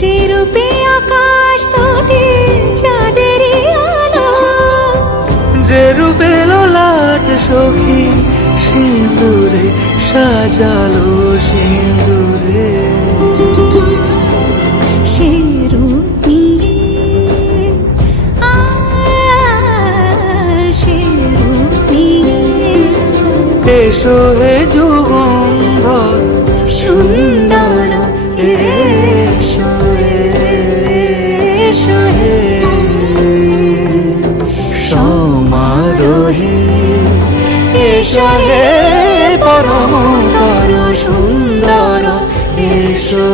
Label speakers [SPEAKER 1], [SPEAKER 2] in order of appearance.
[SPEAKER 1] যে রূপে আকাশ তটে চাঁদেরই আলো।
[SPEAKER 2] যে রূপে লোলাট সখী সিঁদুরে সাজালো সিঁদুরে।
[SPEAKER 1] এসো হে তোমার হে এসো হে পরম
[SPEAKER 2] তর সুন্দর এসো।